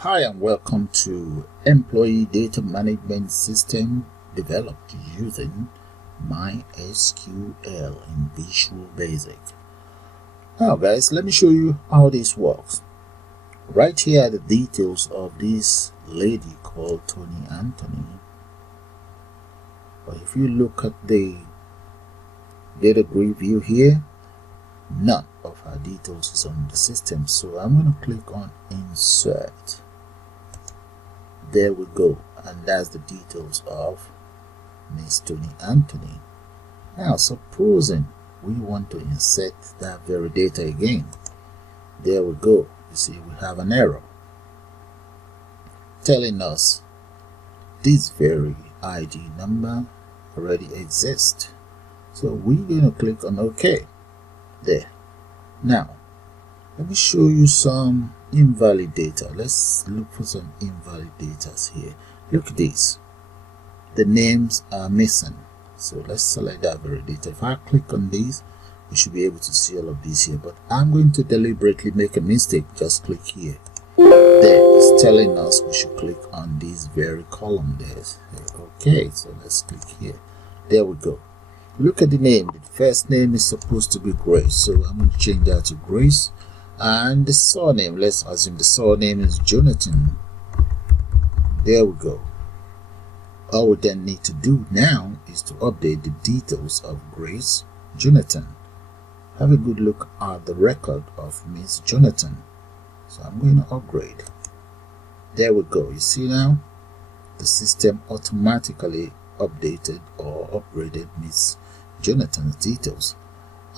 Hi and welcome to Employee Data Management System developed using MySql in Visual Basic. Now guys, let me show you how this works. Right here are the details of this lady called Tony Anthony. But if you look at the data grid view here, none of her details is on the system. So I'm going to click on Insert. There we go, and that's the details of Miss Tony Anthony. Now supposing we want to insert that very data again, there we go. You see we have an error telling us this very ID number already exists. So we're going to click on OK. There. Now let me show you some invalid data. Let's look for some invalid data here. Look at this. The names are missing. So let's select that very data. If I click on these, we should be able to see all of these here. But I'm going to deliberately make a mistake. Just click here. There, it's telling us we should click on this very column there. Okay, so let's click here. There we go. Look at the name. The first name is supposed to be Grace. So I'm going to change that to Grace. And the surname, let's assume the surname is Jonathan. There we go. All we then need to do now is to update the details of Grace Jonathan. Have a good look at the record of Miss Jonathan. So I'm going to upgrade. There we go. You see now the system automatically updated or upgraded Miss Jonathan's details.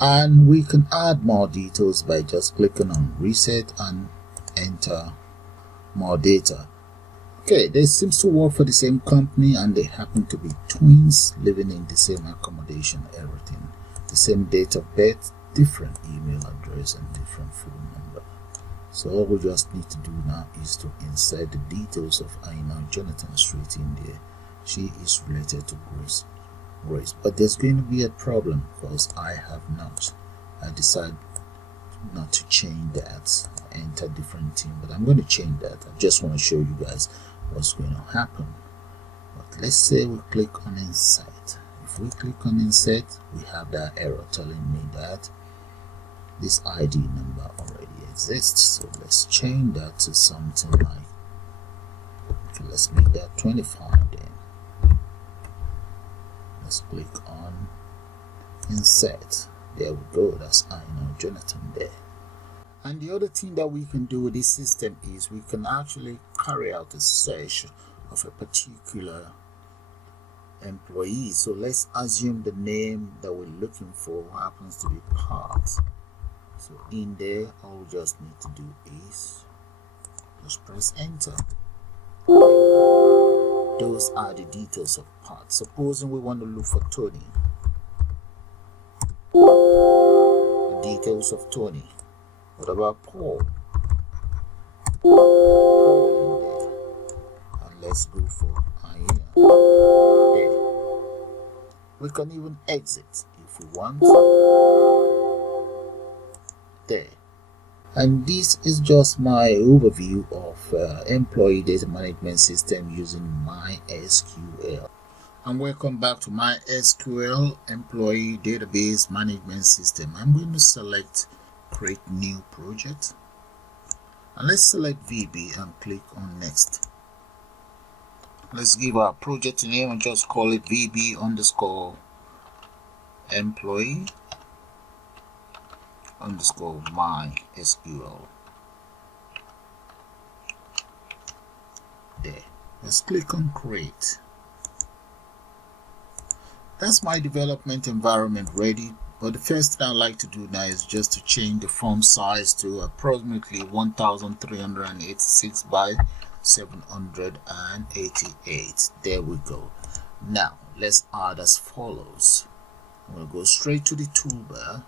And we can add more details by just clicking on reset and enter more data. Okay, they seems to work for the same company and they happen to be twins living in the same accommodation, everything. The same date of birth, different email address and different phone number. So all we just need to do now is to insert the details of Aina Jonathan straight in there. She is related to Grace. But there's going to be a problem because I have not. I decided not to change that, enter different team, but I'm going to change that. I just want to show you guys what's going to happen. But let's say we click on Insert. If we click on Insert, we have that error telling me that this ID number already exists. So let's change that to something like, okay, let's make that 25 then. Let's click on Insert. There we go. That's Aina Jonathan there. And the other thing that we can do with this system is we can actually carry out a search of a particular employee. So let's assume the name that we're looking for happens to be Part. So in there, all we just need to do is just press enter. Those are the details of Part. Supposing we want to look for Tony. The details of Tony. What about Paul? Paul in there. And let's go for Aina. There. We can even exit if we want. There. And this is just my overview of employee data management system using MySql. And welcome back to MySql employee database management system. I'm going to select create new project. And let's select VB and click on next. Let's give our project a name and just call it VB underscore employee underscore MySql. There. Let's click on create. That's my development environment ready. But the first thing I like to do now is just to change the font size to approximately 1386 by 788. There we go. Now let's add as follows. I'm going to go straight to the toolbar.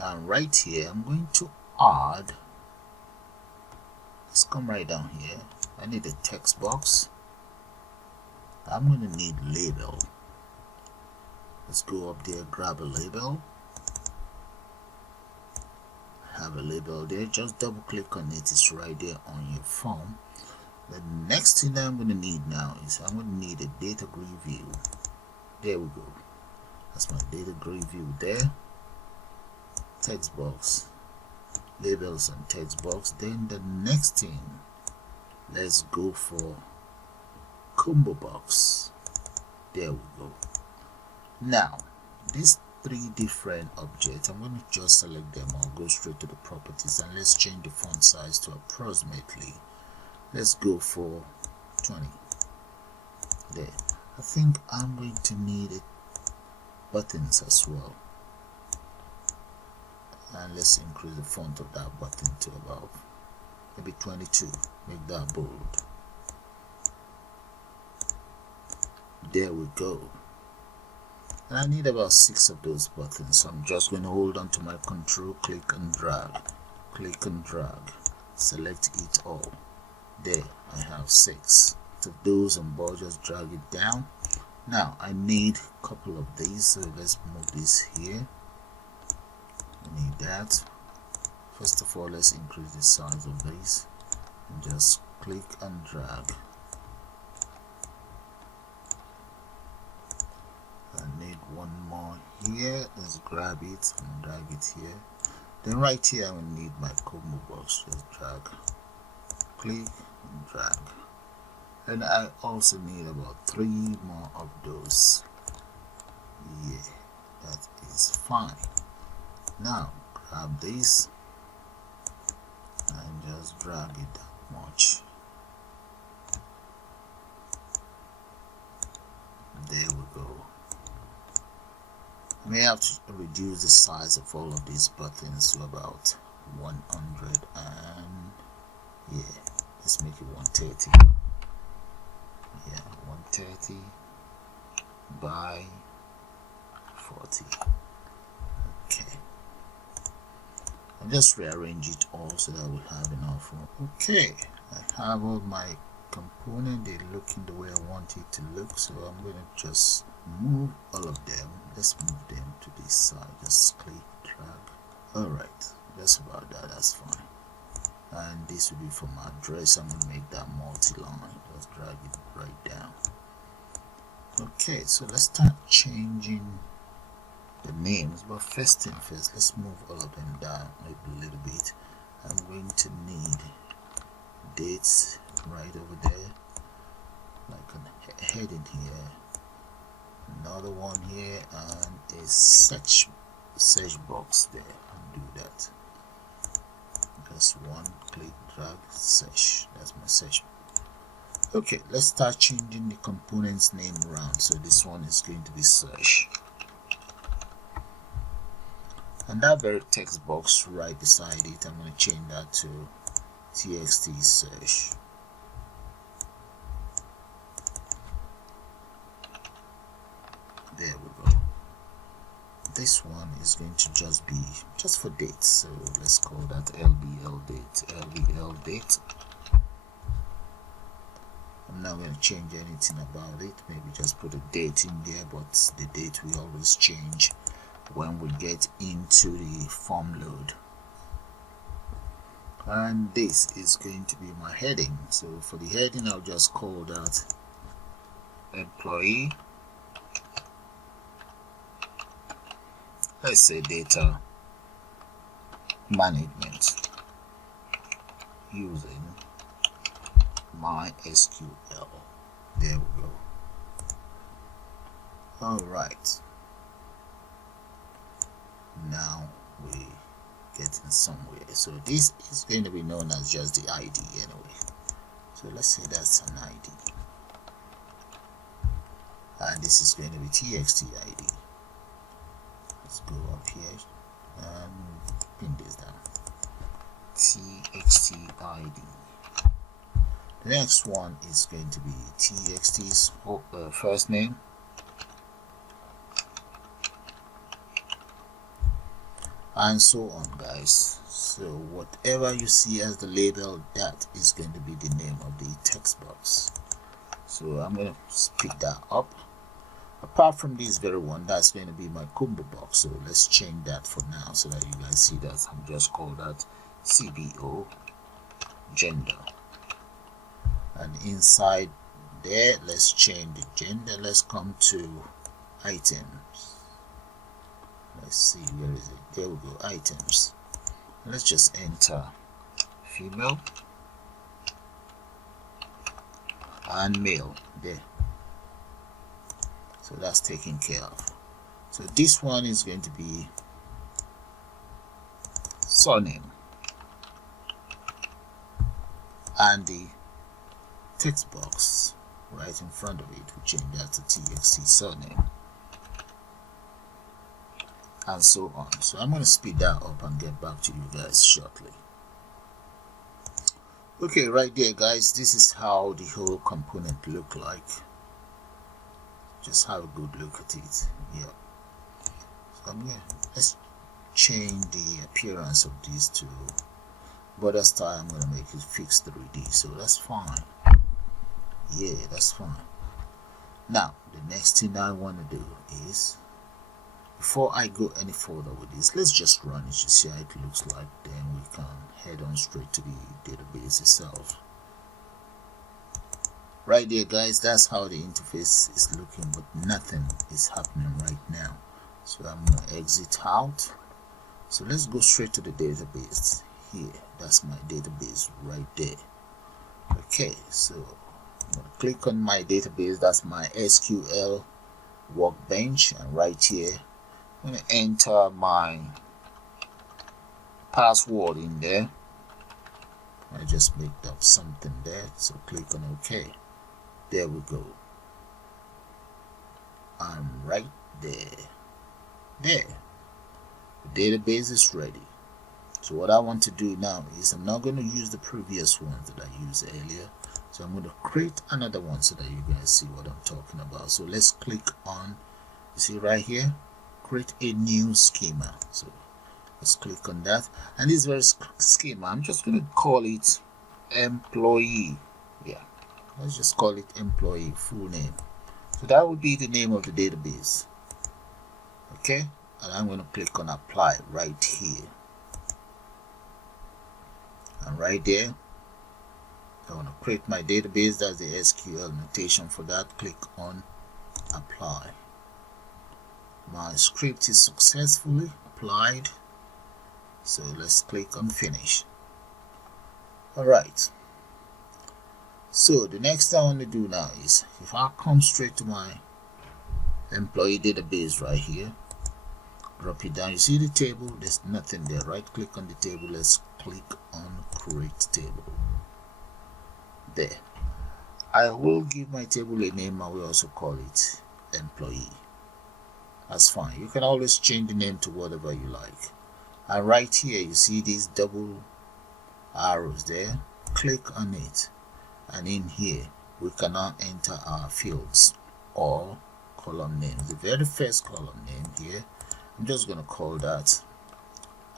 And right here I'm going to add, let's come right down here. I need a text box. I'm going to need label. Let's go up there, grab a label. have a label there. Just double click on it. It's right there on your form. The next thing that I'm going to need now is I'm going to need a data grid view. There we go. That's my data grid view there. Text box, labels and text box. Then the next thing, let's go for combo box. There we go. Now these three different objects, I'm going to just select them. I'll go straight to the properties and let's change the font size to approximately, let's go for 20 there. I think I'm going to need it buttons as well, and let's increase the font of that button to about maybe 22. Make that bold. There we go. And I need about 6 of those buttons, so I'm just going to hold on to my control, click and drag, select it all. There I have 6 of those on board. Just drag it down. Now I need a couple of these, so let's move this here. I need that. First of all, let's increase the size of these and just click and drag. I need one more here. Let's grab it and drag it here. Then right here I will need my combo box. Just drag, click and drag. And I also need about 3 more of those. Yeah, that is fine. Now grab this and just drag it that much. There we go. I may have to reduce the size of all of these buttons to about 100, and yeah, let's make it 130. Yeah, 130 by 40. Okay, I'll just rearrange it all so that we have enough room. Okay, I have all my component. They're looking the way I want it to look, so I'm going to just move all of them. Let's move them to this side. Just click, drag. Alright, that's about that. That's fine. And this will be for my address. I'm going to make that multi-line. Just drag it right down. Okay, so let's start changing the names, but first thing first, let's move all of them down maybe a little bit. I'm going to need dates right over there, like a heading here, another one here, and a search box there. I'll do that. Just one click, drag, search. That's my search. Okay, let's start changing the component's name around. So this one is going to be search, and that very text box right beside it, I'm going to change that to txt search. There we go. This one is going to just be just for dates, so let's call that lbl date. I'm not going to change anything about it. Maybe just put a date in there, but the date we always change when we get into the form load. And this is going to be my heading. So for the heading, I'll just call that employee, let's say data management using MySql. There we go. Alright, now we getting somewhere. So this is going to be known as just the ID anyway. So let's say that's an ID, and this is going to be txt ID. Let's go up here and pin this down. txt ID. The next one is going to be txt's first name, and so on, guys. So whatever you see as the label, that is going to be the name of the text box. So I'm going to pick that up Apart from this very one, that's going to be my combo box. So let's change that for now so that you guys see that. I'm just call that CBO gender, and inside there let's change the gender. Let's come to items. Let's see, where is it? There we go, items. Let's just enter female and male there. So that's taken care of. So this one is going to be surname, and the text box right in front of it, we change that to txt surname, and so on. So I'm going to speed that up and get back to you guys shortly. Okay, right there guys, this is how the whole component look like. Just have a good look at it. Yeah, so let's change the appearance of these two. Border style, I'm going to make it fixed 3D, so that's fine. Yeah, that's fine. Now the next thing I want to do is, before I go any further with this, let's just run it to see how it looks like, then we can head on straight to the database itself. Right there guys, that's how the interface is looking, but nothing is happening right now. So I'm going to exit out. So let's go straight to the database here. That's my database right there. Okay, so I'm going to click on my database. That's my SQL workbench, and right here I'm going to enter my password in there. I just made up something there, so click on OK. There we go. I'm right there. The database is ready. So what I want to do now is, I'm not going to use the previous ones that I used earlier. So I'm going to create another one so that you guys see what I'm talking about. So let's click on, you see right here, create a new schema. So let's click on that, and this very schema, I'm just going to call it employee. Yeah, let's just call it employee, full name. So that would be the name of the database. Okay, and I'm going to click on apply right here, and right there I want to create my database. That's the SQL notation for that. Click on apply. My script is successfully applied, so let's click on finish. Alright, so the next thing I want to do now is, if I come straight to my employee database right here, drop it down, you see the table, there's nothing there. Right click on the table, let's click on create table. There, I will give my table a name. I will also call it employee. That's fine, you can always change the name to whatever you like. And right here you see these double arrows there, click on it, and in here we can now enter our fields or column names. The very first column name here, I'm just going to call that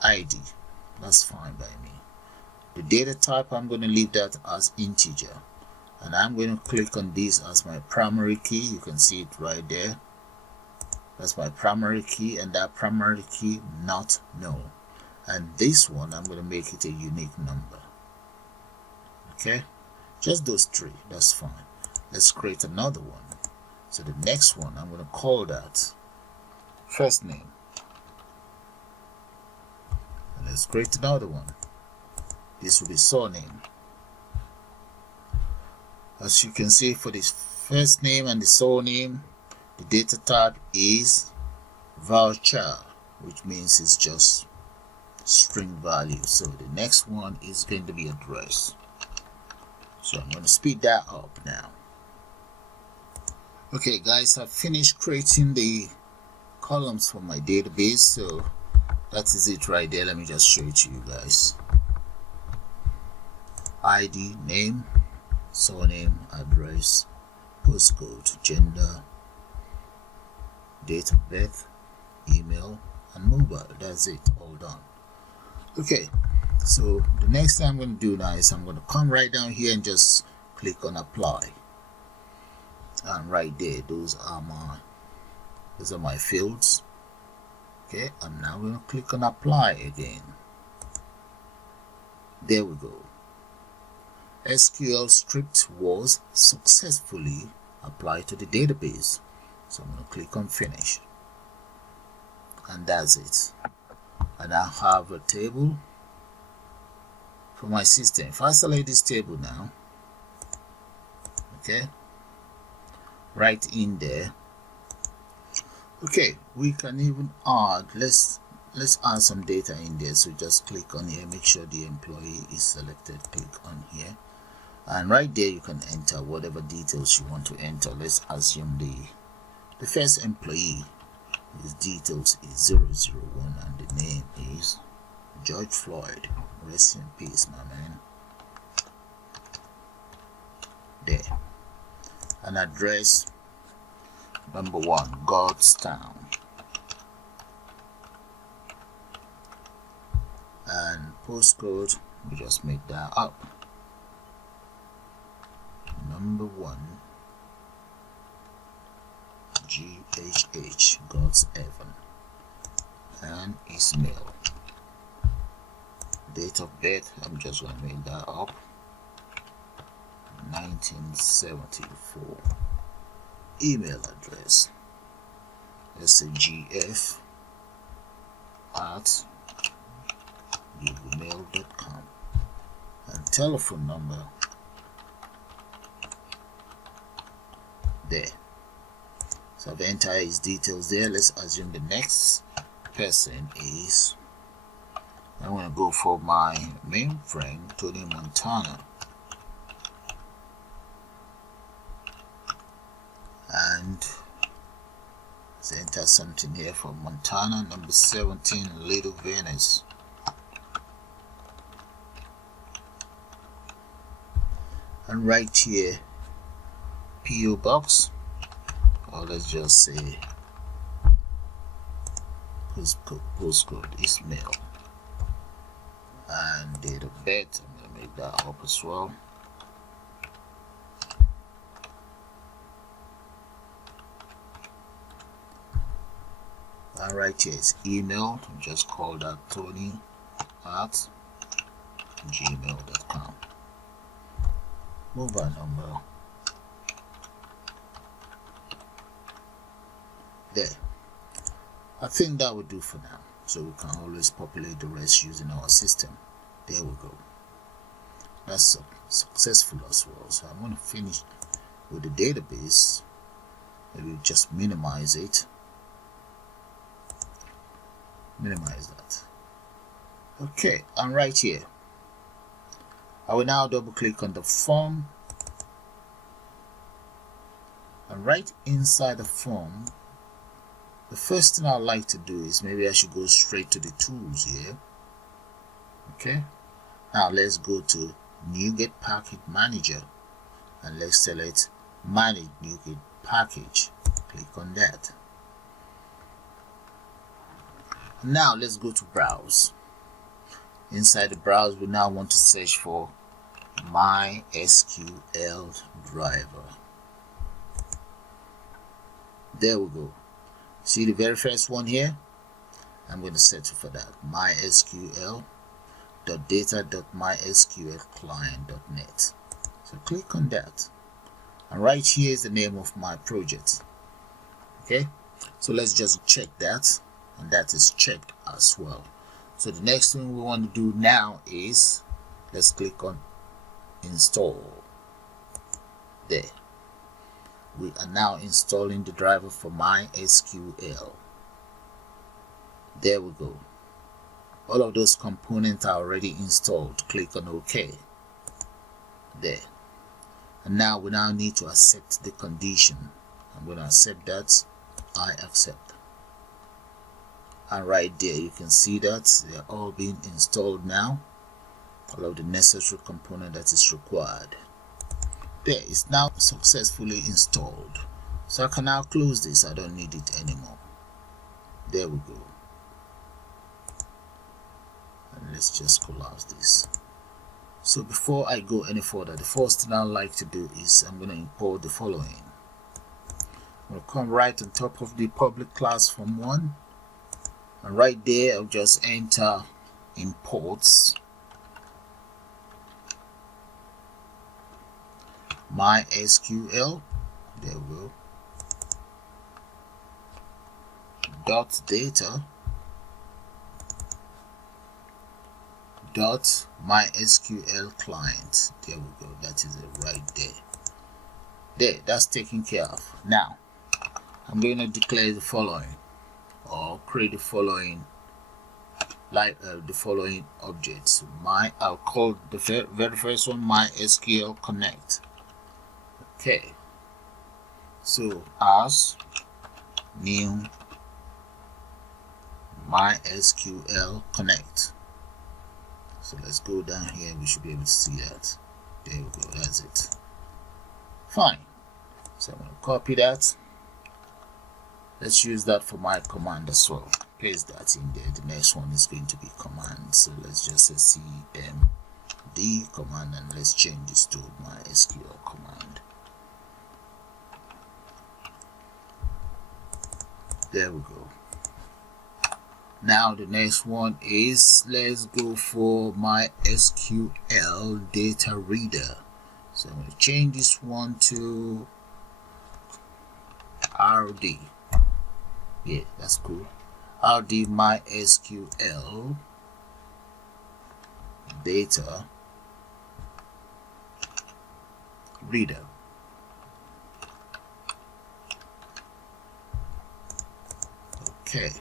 ID. That's fine by me. The data type, I'm going to leave that as integer, and I'm going to click on this as my primary key. You can see it right there. That's my primary key, and that primary key not null. And this one, I'm going to make it a unique number. Okay, just those three, that's fine. Let's create another one. So the next one, I'm going to call that first name, and let's create another one. This will be surname. As you can see, for this first name and the surname, the data type is voucher, which means it's just string value. So the next one is going to be address. So I'm going to speed that up now. Okay guys, I've finished creating the columns for my database, so that is it right there. Let me just show it to you guys. ID, name, surname, address, postcode, gender, date of birth, email, and mobile. That's it, all done. Okay, so the next thing I'm going to do now is, I'm going to come right down here and just click on apply, and right there, those are my These are my fields. Okay, and now we're going to click on apply again. There we go. SQL script was successfully applied to the database. So I'm going to click on finish. And that's it. And I have a table for my system. If I select this table now, okay, right in there, okay, we can even add, let's add some data in there. So just click on here, make sure the employee is selected, click on here, and right there you can enter whatever details you want to enter. Let's assume the first employee, his details is 001 and the name is George Floyd. Rest in peace, my man. There. An address, number 1, Godstown. And postcode, we just make that up. Number 1, GHH, God's Heaven. And Ismail. Date of birth, I'm just going to make that up. 1974. Email address, let's say gf@googlemail.com. And telephone number, there. So I've entered his details there. Let's assume the next person is, I'm going to go for my main friend, Tony Montana. And let's enter something here for Montana, number 17, Little Venice. And right here, PO Box, or let's just say postcode Ismail. And date of birth, I'm going to make that up as well. And right here is email, just call that Tony@gmail.com. Mobile number, there. I think that would do for now, so we can always populate the rest using our system. There we go. That's successful as well. So I'm going to finish with the database. Maybe just minimize it. Minimize that. Okay, and right here, I will now double click on the form, and right inside the form, the first thing I'd like to do is maybe I should go straight to the tools here. Okay, now let's go to NuGet Package Manager and let's select Manage NuGet Package. Click on that. Now let's go to Browse. Inside the browse, we now want to search for MySql driver. There we go. See the very first one here? I'm going to search for that. MySql.data.mysqlclient.net. So click on that. And right here is the name of my project. Okay, so let's just check that. And that is checked as well. So the next thing we want to do now is let's click on install. There, we are now installing the driver for MySql. There we go. All of those components are already installed. Click on OK. There. And now we now need to accept the condition. I'm going to accept that. I accept. And right there you can see that they are all being installed now. All of the necessary component that is required. There, it's now successfully installed. So I can now close this. I don't need it anymore. There we go. And let's just collapse this. So before I go any further, the first thing I'd like to do is I'm going to import the following. We'll come right on top of the public class form1, and right there I'll just enter imports MySql. There we go. Dot data dot MySql client. There we go. That is it right there. There, that's taken care of. Now I'm going to declare the following, or create the following, like the following objects. I'll call the very first one MySql connect. Okay, so as new MySql connect. So let's go down here, we should be able to see that. There we go, that's it. Fine. So I'm going to copy that. Let's use that for my command as well. Paste that in there. The next one is going to be command. So let's just say cmd command, and let's change this to MySql command. There we go. Now the next one is, let's go for MySql data reader. So I'm going to change this one to RD. Yeah, that's cool. RD MySql data reader. Okay.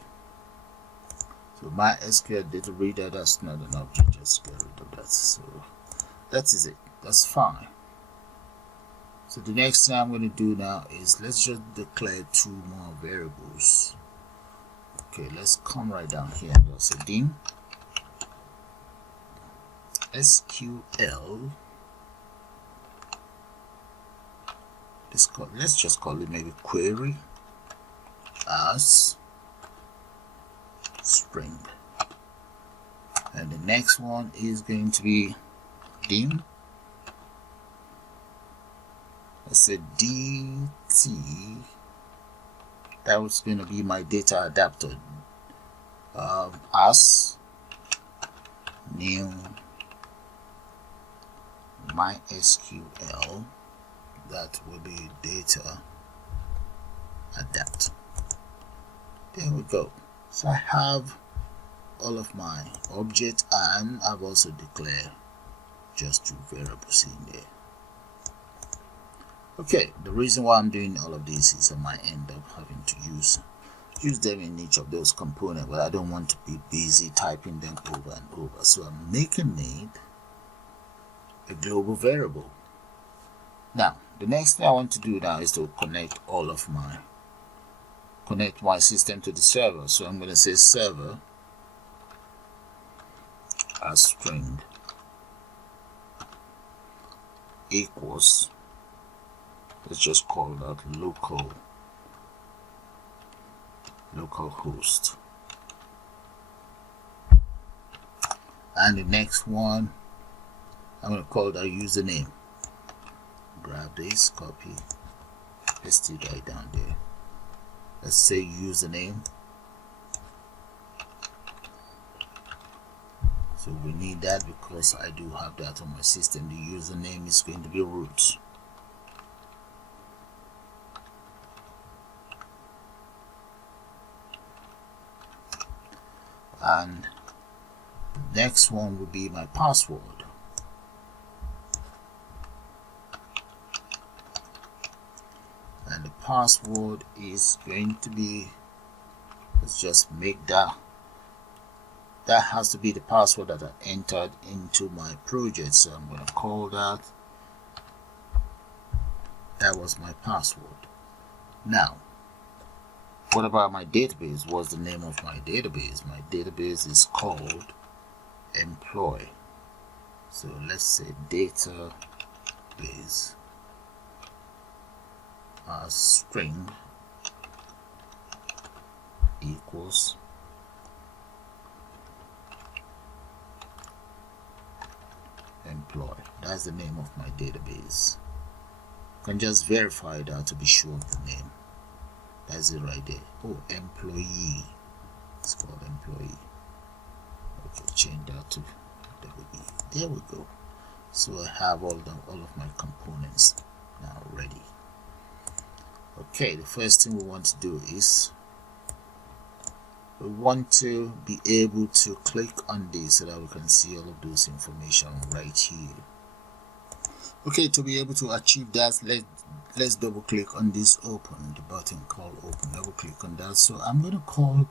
So MySql data reader, that's not an object, just get rid of that. So that is it. That's fine. So the next thing I'm going to do now is, let's just declare two more variables. Okay, let's come right down here and just say dim SQL. Let's just call it maybe query as string, and the next one is going to be dim, let's say DT. That was going to be my data adapter, as new MySql. That will be data adapt. There we go. So I have all of my objects, and I've also declared just two variables in there. Okay, the reason why I'm doing all of this is I might end up having to use them in each of those components, but I don't want to be busy typing them over and over. So I'm making it a global variable. Now, the next thing I want to do now is to connect my system to the server. So I'm going to say server as string equals, let's just call that localhost, and the next one I'm going to call that username. Grab this, copy, paste it right down there. Let's say username. So we need that because I do have that on my system. The username is going to be root. And the next one will be my password. And the password is going to be, let's just make that has to be the password that I entered into my project. So I'm going to call that was my password. Now, what about my database? What's the name of my database? My database is called employ. So let's say database as string equals employ. That's the name of my database. You can just verify that to be sure of the name. That's it right there. Oh, employee. It's called employee. Okay, change that to WE. There we go. So I have all of my components now ready. Okay, the first thing we want to do is we want to be able to click on this so that we can see all of those information right here. Okay, to be able to achieve that, let's double click on this open, the button called open. Double click on that. So I'm going to call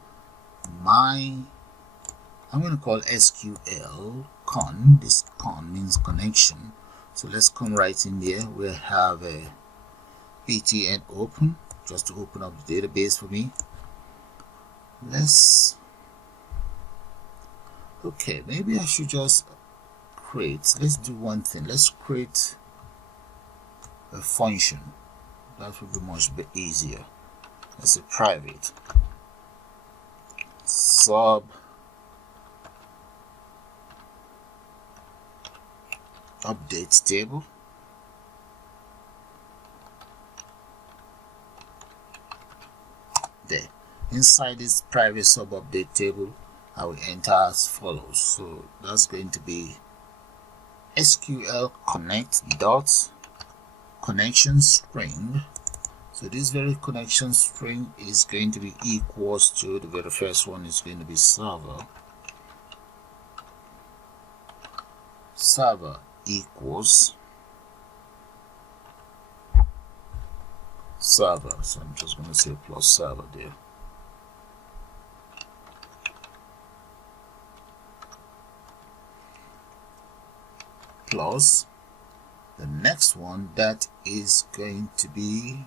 SQL con. This con means connection. So let's come right in there. We'll have a btn open just to open up the database for me. Okay, maybe I should just let's do one thing. Let's create a function that will be much easier. Let's say private sub update table. There, inside this private sub update table, I will enter as follows. So that's going to be SQL connect dot connection string. So this very connection string is going to be equals to, the very first one is going to be server equals server. So I'm just going to say plus server there. Plus the next one, that is going to be,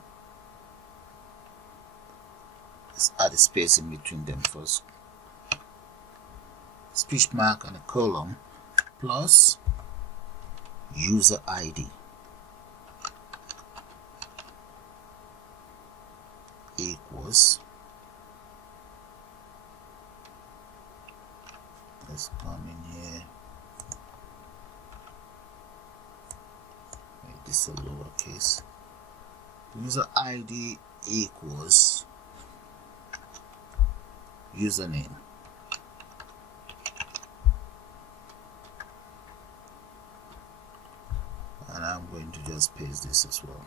let's add a space in between them first, speech mark and a colon, plus user ID equals, let's come in here, make this a lowercase, user ID equals username. And I'm going to just paste this as well.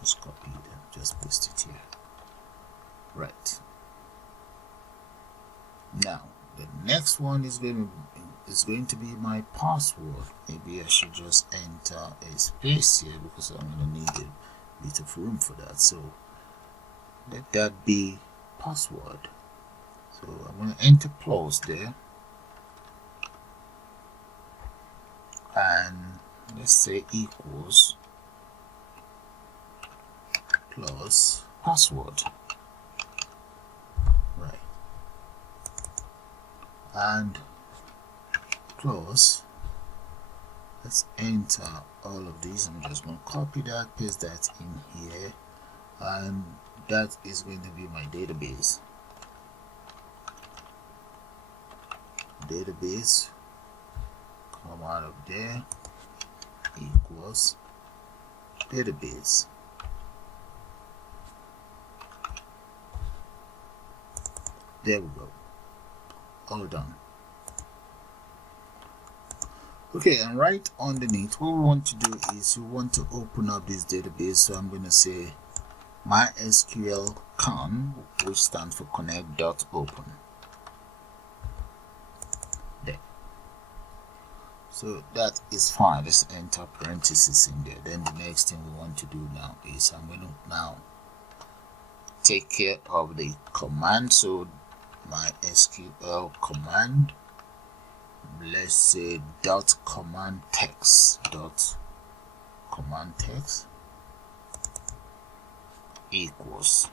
Just copy it and just paste it here. Right. Now the next one is going to be my password. Maybe I should just enter a space here because I'm going to need a bit of room for that. So let that be password. So I'm going to enter plus there, and let's say equals plus password, right, and close. Let's enter all of these. I'm just going to copy that, paste that in here, and that is going to be my database. Come out of there, equals database. There we go, all done. Okay, and right underneath, what we want to do is we want to open up this database. So I'm going to say MySql con, which stands for connect.open. There. So that is fine. Let's enter parentheses in there. Then the next thing we want to do now is I'm going to now take care of the command. So MySql command, let's say dot command text equals,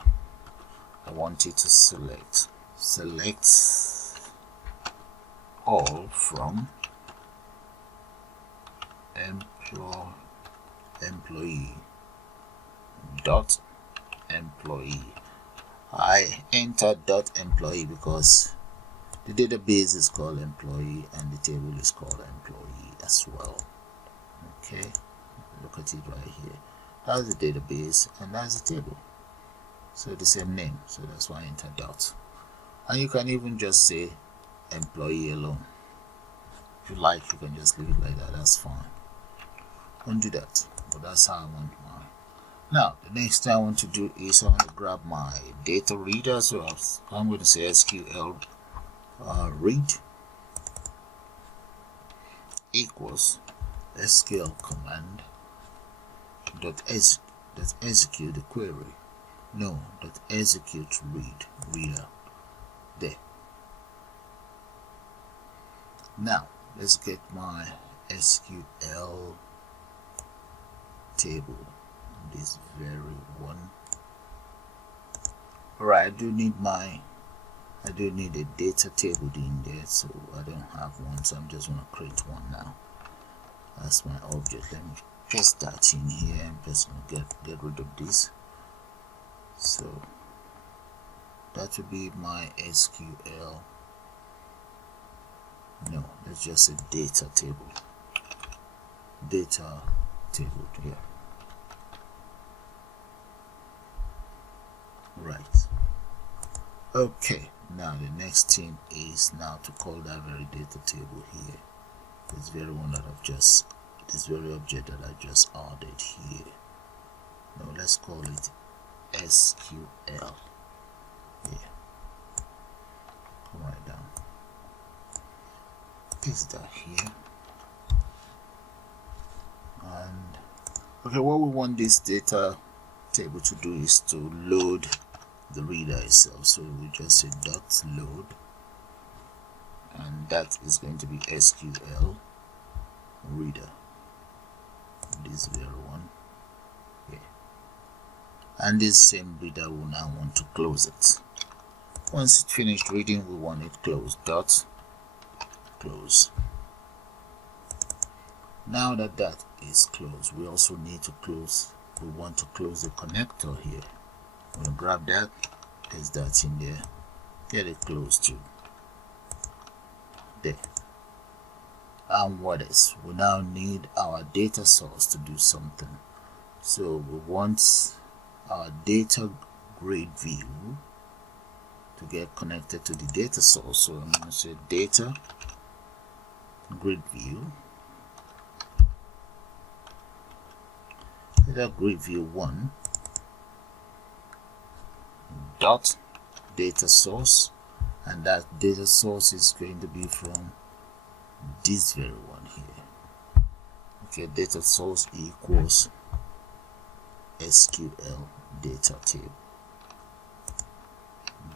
I want it to select all from employee dot employee. I enter dot employee because the database is called employee and the table is called employee as well. Okay, look at it right here. That's the database and that's the table. so the same name, so that's why I entered dot. And you can even just say employee alone. If you like, you can just leave it like that, that's fine. Don't do that, but that's how I want mine. Now the next thing I want to do is I want to grab my data reader, so I'm going to say SQL read equals SQL command dot execute the query. No, dot execute reader. There. Now let's get my SQL table, this very one. Alright, I do need a data table in there, so I don't have one, so I'm just gonna create one now. That's my object. Let me paste that in here. I'm just gonna get rid of this. So that would be my SQL. No, let's just say data table. Data table here. Right. Okay. Now the next thing is now to call that very data table here. This very one that this very object that I just added here. Now let's call it SQL. Yeah. Come right down. Paste that here. And okay, what we want this data table to do is to load the reader itself. So we just say dot load, and that is going to be SQL reader. This very one. Yeah. And this same reader will now want to close it. Once it's finished reading, we want it closed. Dot close. Now that that is closed, we also need to close. We want to close the connector here. We'll grab that, paste that in there, get it closed too. There. And what is? We now need our data source to do something. So we want our data grid view to get connected to the data source. So I'm going to say data grid view. Data grid view 1 dot data source, and that data source is going to be from this very one here. Okay, data source equals SQL data table.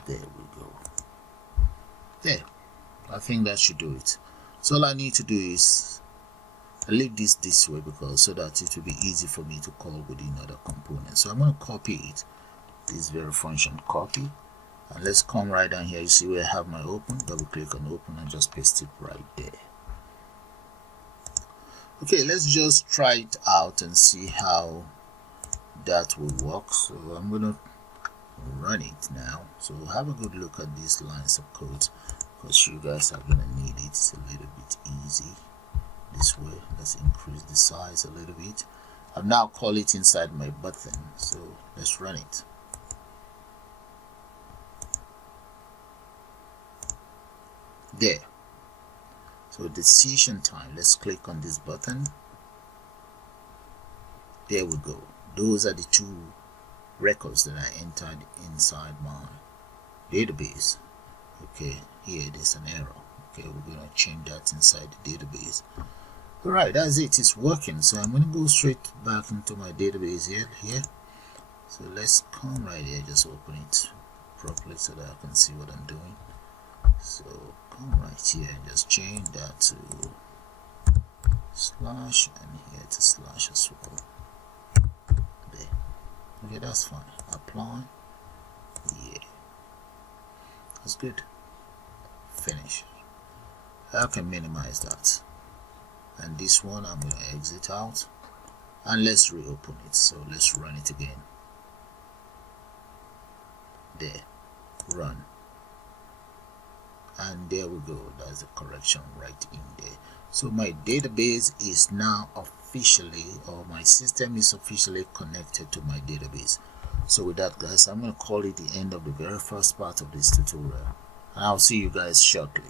There we go. There. I think that should do it. So all I need to do is I leave this way because so that it will be easy for me to call within other components. So I'm going to copy it, this very function copy, and let's come right down here. You see where I have my open, double click on open and just paste it right there. Okay, let's just try it out and see how that will work. So I'm going to run it now. So have a good look at these lines of code because you guys are going to need it. It's a little bit easy this way. Let's increase the size a little bit. I've now called it inside my button, so let's run it. There. So decision time, let's click on this button. There we go. Those are the two records that I entered inside my database. Okay, here it is an error. Okay, we're going to change that inside the database. Alright, that's it. It's working. So I'm going to go straight back into my database here. So let's come right here, just open it properly so that I can see what I'm doing. So come right here and just change that to slash and here to slash as well. There. Okay, that's fine. Apply. Yeah. That's good. Finish. I can minimize that. And this one I'm going to exit out and let's reopen it. So let's run it again. There. Run. And there we go. That's the correction right in there. So my database is now officially, or my system is officially connected to my database. So with that, guys, I'm going to call it the end of the very first part of this tutorial, and I'll see you guys shortly.